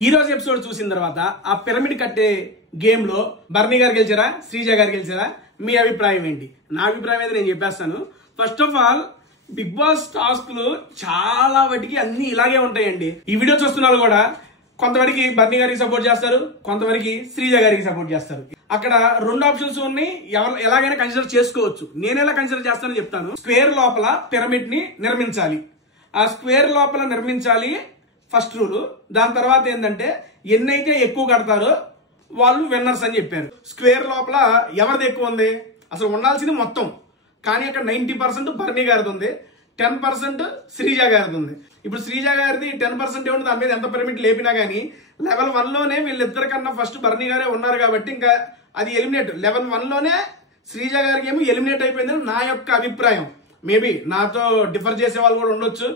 ఈ రోజు ఎపిసోడ్ చూసిన తర్వాత ఆ పిరమిడ్ కట్టే గేమ్ లో బర్నీ గారు గెలిచారా, శ్రీజ గారు గెలిచారా? మీ అభిప్రాయం ఏంటి? నా అభిప్రాయం అయితే నేను చెప్పేస్తాను. First of all, Bigg Boss task లు చాలా వాటికి అన్ని ఇలాగే ఉంటాయండి. ఈ వీడియో చూస్తున్న వాళ్ళు కూడా కొంతవరకు బర్నీ గారికి సపోర్ట్ చేస్తారు, కొంతవరకు శ్రీజ గారికి సపోర్ట్ చేస్తారు. అక్కడ రెండు ఆప్షన్స్ ఉన్నాయి, ఎలాగైనా కన్సిడర్ చేసుకోవచ్చు. నేను ఎలా కన్సిడర్ చేస్తానని చెప్తాను. స్క్వేర్ లోపల పిరమిడ్ ని నిర్మించాలి. ఆ స్క్వేర్ లోపల నిర్మించాలి ఫస్ట్ రూల్. దాని తర్వాత ఏంటంటే ఎన్నైతే ఎక్కువ కడతారో వాళ్ళు విన్నర్స్ అని చెప్పారు. స్క్వేర్ లోపల ఎవరిది ఎక్కువ ఉంది? అసలు ఉండాల్సింది మొత్తం, కానీ అక్కడ 90% బర్నీ గారిది ఉంది, 10% శ్రీజ గారిది ఉంది. ఇప్పుడు శ్రీజ గారిది 10% ఏముంది, దాని మీద ఎంత పిరమిడ్ లేపినా గానీ లెవెల్ 1 లోనే వీళ్ళిద్దరి కన్నా ఫస్ట్ బర్నీ గారే ఉన్నారు కాబట్టి ఇంకా అది ఎలిమినేట్. లెవెల్ 1 లోనే శ్రీజ గారికి ఏమో ఎలిమినేట్ అయిపోయిందని నా యొక్క అభిప్రాయం. మేబీ నాతో డిఫర్ చేసే వాళ్ళు కూడా ఉండొచ్చు,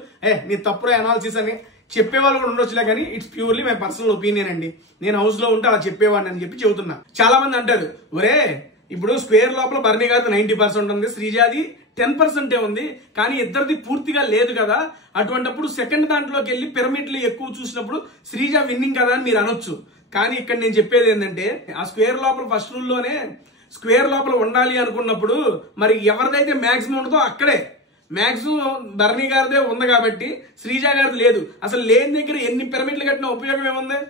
నీ తప్పుడు అనాలిసిస్ అని చెప్పేవాళ్ళు కూడా ఉండొచ్చులే, కానీ it's purely my personal opinion అండి. నేను హౌస్ లో ఉంటే అలా చెప్పేవాడిని అని చెప్పి చెబుతున్నా. చాలా మంది అంటారు, ఒరే ఇప్పుడు స్క్వేర్ లోపల బర్నీ గారిది 90% ఉంది, శ్రీజాది 10% ఉంది, కానీ ఇద్దరిది పూర్తిగా లేదు కదా. అటువంటిప్పుడు సెకండ్ దాంట్లోకి వెళ్ళి పిరమిడ్లు ఎక్కువ చూసినప్పుడు శ్రీజ విన్నింగ్ కదా అని మీరు అనొచ్చు. కానీ ఇక్కడ నేను చెప్పేది ఏంటంటే, ఆ స్క్వేర్ లోపల ఫస్ట్ రూల్ లోనే స్క్వేర్ లోపల ఉండాలి అనుకున్నప్పుడు మరి ఎవరిదైతే మాక్సిమం ఉంటుందో అక్కడే మాక్సిమం బర్నీ గారిదే ఉంది కాబట్టి శ్రీజ గారిది లేదు. అసలు లేని దగ్గర ఎన్ని పిరమిడ్లు కట్టిన ఉపయోగం ఏముంది?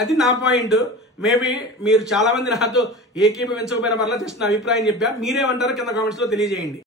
అది నా పాయింట్. మేబీ మీరు చాలా మంది నాతో ఏకీభవించకపోయినా పర్లేదు, జస్ట్ నా అభిప్రాయం చెప్పా. మీరేమంటారో కింద కామెంట్స్ లో తెలియజేయండి.